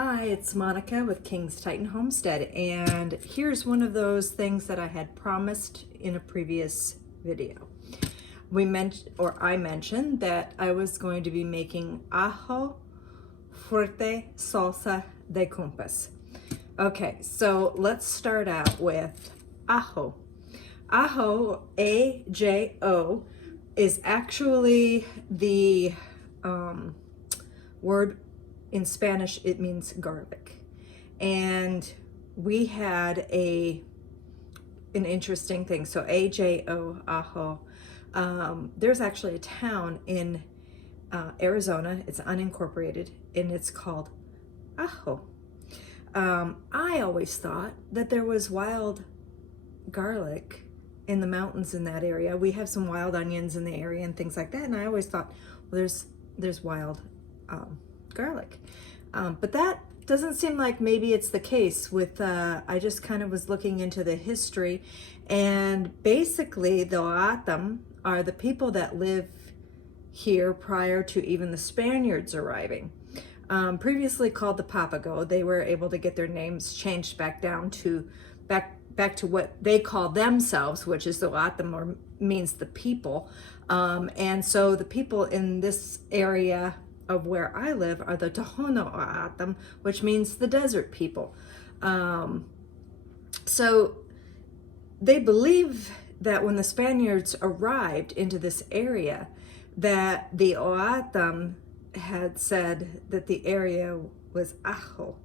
Hi, it's Monica with King's Titan Homestead, and here's one of those things that I had promised in a previous video. I mentioned that I was going to be making ajo fuerte salsa de Cumpas. Okay, so let's start out with ajo. Ajo, A-J-O, is actually the word. In Spanish, it means garlic. And we had an interesting thing. So A-J-O, ajo. There's actually a town in Arizona. It's unincorporated, and it's called Ajo. I always thought that there was wild garlic in the mountains in that area. We have some wild onions in the area and things like that. And I always thought, well, there's wild garlic. But that doesn't seem like maybe it's the case with, I just kind of was looking into the history, and basically the O'atam are the people that live here prior to even the Spaniards arriving. Previously called the Papago, they were able to get their names changed back to what they call themselves, which is the O'atam, or means the people. And so the people in this area of where I live are the Tohono O'atam, which means the desert people. So they believe that when the Spaniards arrived into this area, that the O'atam had said that the area was ajo.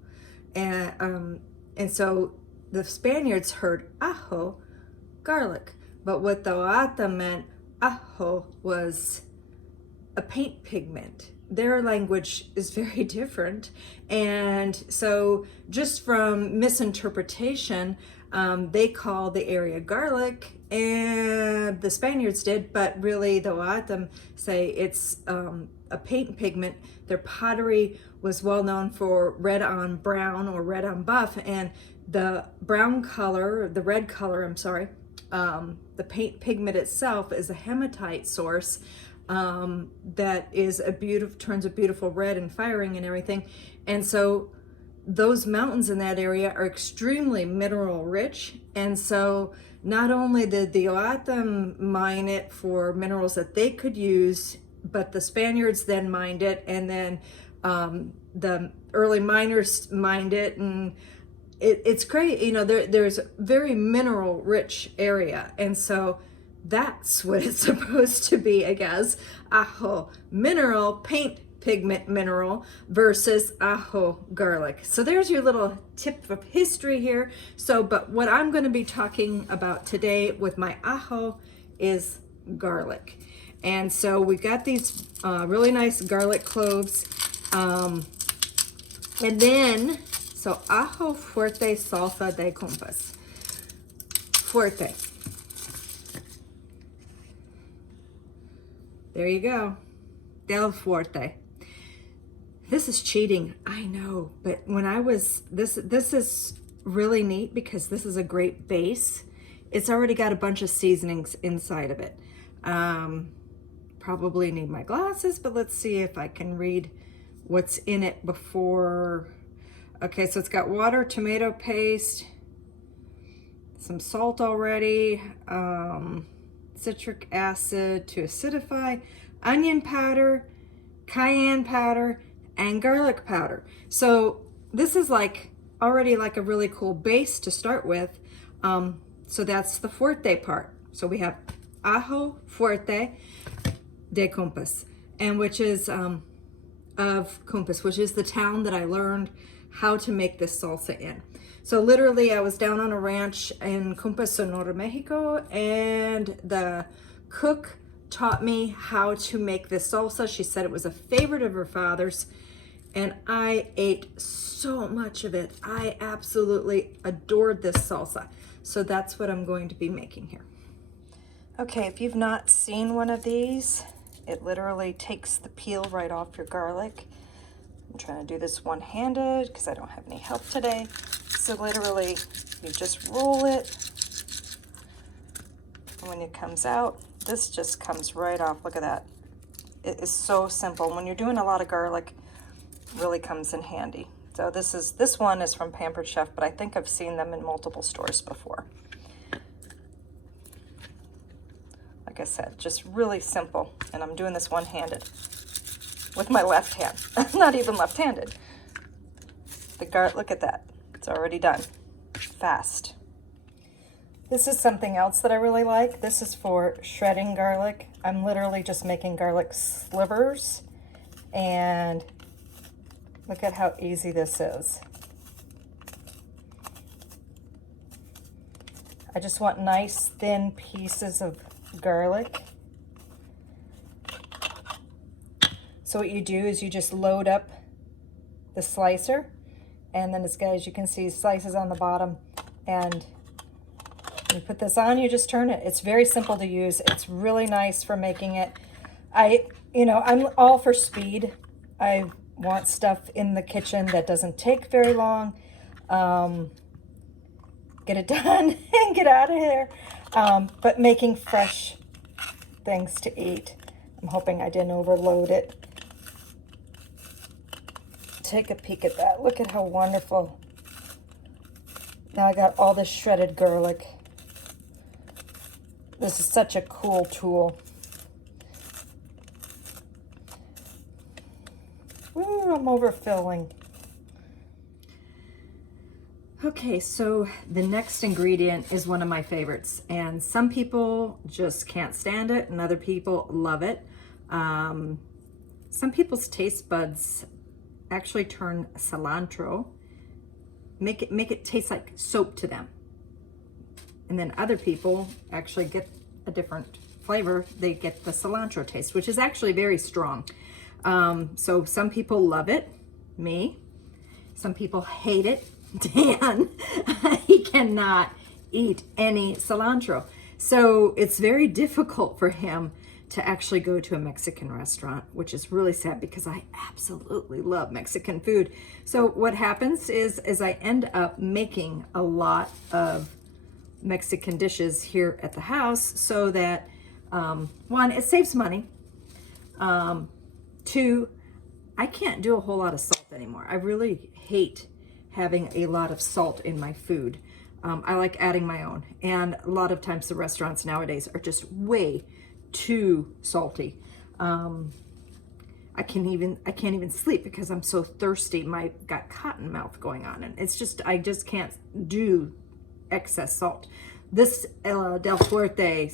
And so the Spaniards heard ajo, garlic. But what the O'atam meant, ajo, was a paint pigment. Their language is very different, and so just from misinterpretation, they call the area garlic, and the Spaniards did, but really the O'atam say it's a paint pigment. Their pottery was well known for red on brown or red on buff, and the brown color, the red color, the paint pigment itself is a hematite source. That is turns a beautiful red and firing and everything. And so those mountains in that area are extremely mineral rich. And so not only did the O'atam mine it for minerals that they could use, but the Spaniards then mined it, and then the early miners mined it, and it's great. You know, there's a very mineral rich area, and so that's what it's supposed to be, I guess. Ajo, mineral, paint pigment mineral, versus ajo, garlic. So there's your little tip of history here. But what I'm going to be talking about today with my ajo is garlic. And so we've got these really nice garlic cloves. And then, so ajo fuerte salsa de Cumpas. Fuerte. There you go. Del Fuerte. This is cheating, I know, but when I was, this is really neat because this is a great base. It's already got a bunch of seasonings inside of it. Probably need my glasses, but let's see if I can read what's in it before. Okay, so it's got water, tomato paste, some salt already, citric acid to acidify, onion powder, cayenne powder, and garlic powder. So this is already like a really cool base to start with. So that's the fuerte part. So we have ajo fuerte de Cumpas, and which is of Cumpas, which is the town that I learned how to make this salsa in. So literally I was down on a ranch in Cumpas, Sonora, Mexico, and the cook taught me how to make this salsa. She said it was a favorite of her father's, and I ate so much of it. I absolutely adored this salsa. So that's what I'm going to be making here. Okay, if you've not seen one of these, it literally takes the peel right off your garlic. I'm trying to do this one-handed because I don't have any help today. So literally, you just roll it, and when it comes out, this just comes right off. Look at that. It is so simple. When you're doing a lot of garlic, it really comes in handy. So this one is from Pampered Chef, but I think I've seen them in multiple stores before. Like I said, just really simple. And I'm doing this one-handed with my left hand. I'm not even left-handed. The garlic, look at that. It's already done. Fast. This is something else that I really like. This is for shredding garlic. I'm literally just making garlic slivers. And look at how easy this is. I just want nice thin pieces of garlic. So what you do is you just load up the slicer, and then it's got, as you can see, slices on the bottom, and you put this on, you just turn it. It's very simple to use. It's really nice for making it. I'm all for speed. I want stuff in the kitchen that doesn't take very long. Get it done and get out of here. But making fresh things to eat. I'm hoping I didn't overload it. Take a peek at that. Look at how wonderful. Now I got all this shredded garlic. This is such a cool tool. Ooh, I'm overfilling. Okay, so the next ingredient is one of my favorites, and some people just can't stand it and other people love it. Some people's taste buds actually turn cilantro, make it taste like soap to them. And then other people actually get a different flavor. They get the cilantro taste, which is actually very strong. So some people love it, me. Some people hate it. Dan, he cannot eat any cilantro. So it's very difficult for him to actually go to a Mexican restaurant, which is really sad because I absolutely love Mexican food. So what happens is I end up making a lot of Mexican dishes here at the house so that, one, it saves money. Two, I can't do a whole lot of salt anymore. I really hate having a lot of salt in my food. I like adding my own. And a lot of times the restaurants nowadays are just way too salty. I can't even sleep because I'm so thirsty. Got cotton mouth going on, and it's just, I just can't do excess salt. This Del Fuerte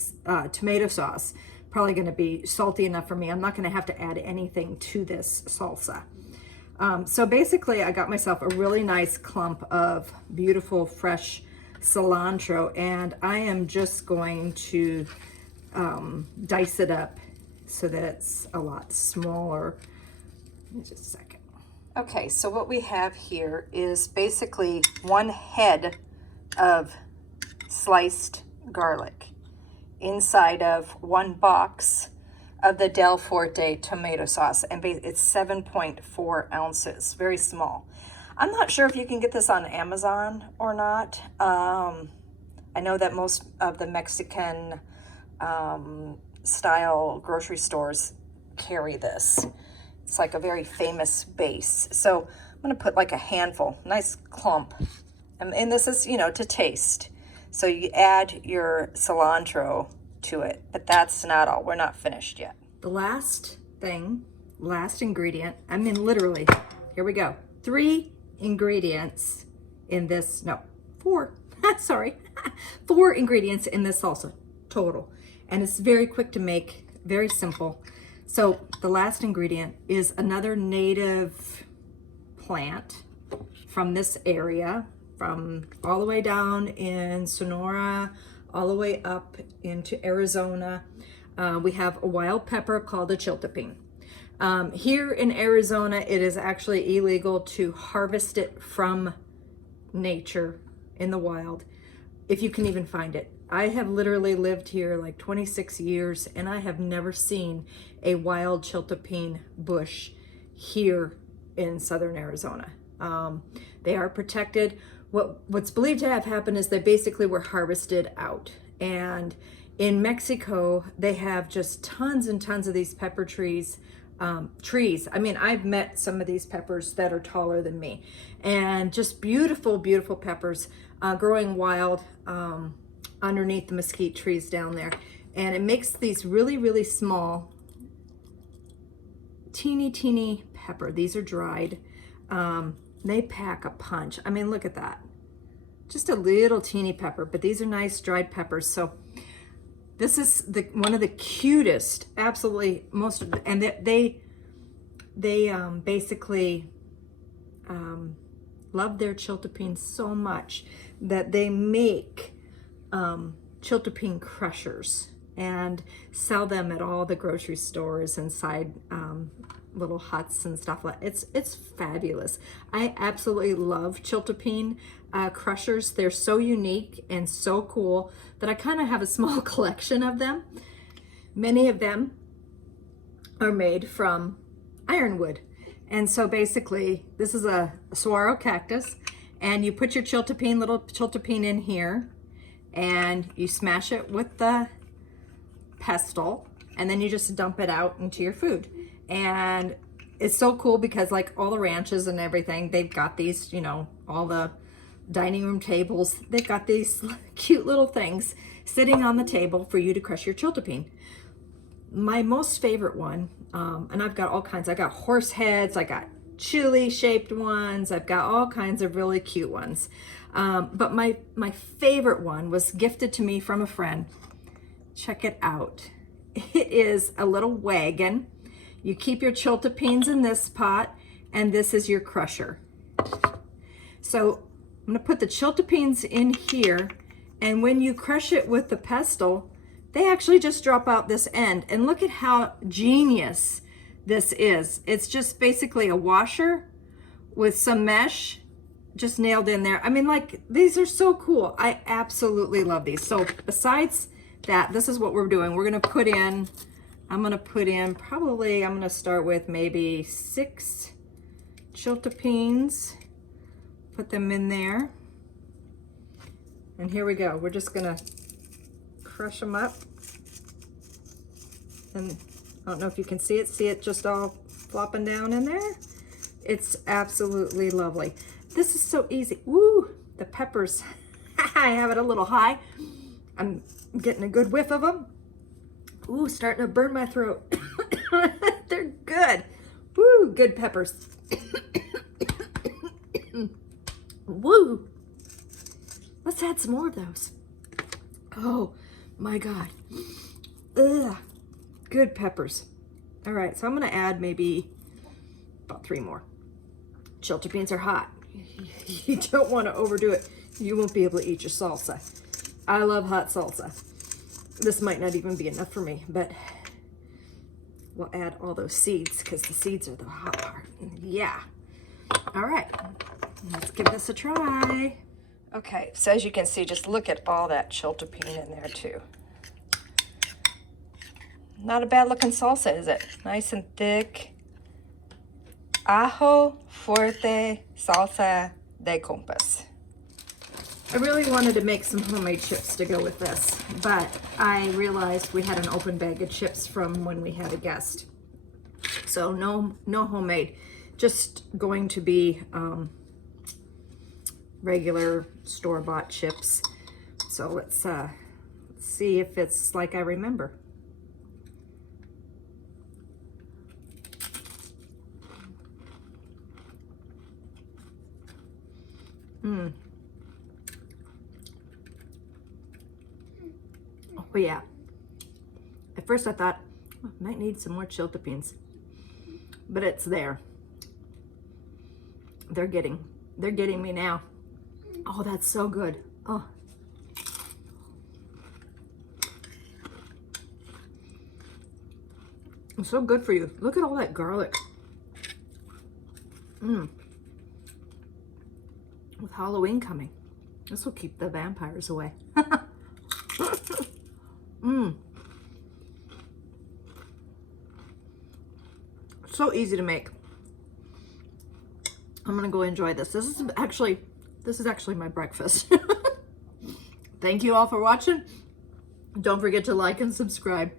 tomato sauce, probably gonna be salty enough for me. I'm not gonna have to add anything to this salsa. So basically I got myself a really nice clump of beautiful fresh cilantro, and I am just going to dice it up so that it's a lot smaller. Give me just a second. Okay, so what we have here is basically one head of sliced garlic inside of one box of the Del Fuerte tomato sauce, and it's 7.4 ounces, very small. I'm not sure if you can get this on Amazon or not. I know that most of the Mexican style grocery stores carry this. It's like a very famous base. So I'm gonna put like a handful, nice clump. And this is, to taste. So you add your cilantro to it, but that's not all. We're not finished yet. The last ingredient, literally, here we go. 3 ingredients in this, no, 4, sorry. 4 ingredients in this salsa total. And it's very quick to make, very simple. So the last ingredient is another native plant from this area, from all the way down in Sonora, all the way up into Arizona. We have a wild pepper called a chiltepin. Here in Arizona, it is actually illegal to harvest it from nature in the wild, if you can even find it. I have literally lived here like 26 years, and I have never seen a wild chiltepin bush here in southern Arizona. They are protected. What's believed to have happened is they basically were harvested out. And in Mexico, they have just tons and tons of these pepper trees trees. I mean, I've met some of these peppers that are taller than me, and just beautiful, beautiful peppers growing wild underneath the mesquite trees down there. And it makes these really, really small, teeny pepper. These are dried. They pack a punch. I mean, look at that. Just a little teeny pepper, but these are nice dried peppers. So this is one of the cutest, absolutely most of the, and they basically love their chiltepine so much that they make chiltepine crushers and sell them at all the grocery stores inside little huts and stuff like it's fabulous. I absolutely love chiltepine crushers. They're so unique and so cool that I kind of have a small collection of them. Many of them are made from ironwood. And so basically this is a saguaro cactus, and you put your little chiltepine in here, and you smash it with the pestle, and then you just dump it out into your food. And it's so cool because like all the ranches and everything, they've got these, you know, all the dining room tables, they've got these cute little things sitting on the table for you to crush your chiltepine. My most favorite one, and I've got all kinds, I got horse heads, I got chili shaped ones, I've got all kinds of really cute ones. But my favorite one was gifted to me from a friend. Check it out. It is a little wagon. You keep your chiltepines in this pot, and this is your crusher. So I'm gonna put the chiltepines in here, and when you crush it with the pestle, they actually just drop out this end. And look at how genius this is. It's just basically a washer with some mesh just nailed in there. I mean, like, these are so cool. I absolutely love these. So besides that, this is what we're doing. We're gonna put in, I'm gonna start with maybe 6 chiltepines. Put them in there. And here we go. We're just gonna crush them up. And I don't know if you can see it just all flopping down in there. It's absolutely lovely. This is so easy. Woo, the peppers. I have it a little high. I'm getting a good whiff of them. Ooh, starting to burn my throat. They're good. Woo, good peppers. Woo. Let's add some more of those. Oh my God. Ugh. Good peppers. All right, so I'm gonna add maybe about 3 more. Chiltepines are hot. You don't want to overdo it. You won't be able to eat your salsa. I love hot salsa. This might not even be enough for me, but we'll add all those seeds because the seeds are the hot part. Yeah. All right, let's give this a try. Okay, so as you can see, just look at all that chiltepine in there too. Not a bad looking salsa, is it? Nice and thick. Ajo Fuerte Salsa de Cumpas. I really wanted to make some homemade chips to go with this, but I realized we had an open bag of chips from when we had a guest. So no homemade, just going to be regular store-bought chips. So let's see if it's like I remember. Oh yeah. At first I thought, oh, I might need some more chiltepines, but it's there. They're getting me now. Oh, that's so good. Oh. It's so good for you. Look at all that garlic. With Halloween coming, this will keep the vampires away. So easy to make. I'm gonna go enjoy this. This is actually my breakfast. Thank you all for watching. Don't forget to like and subscribe.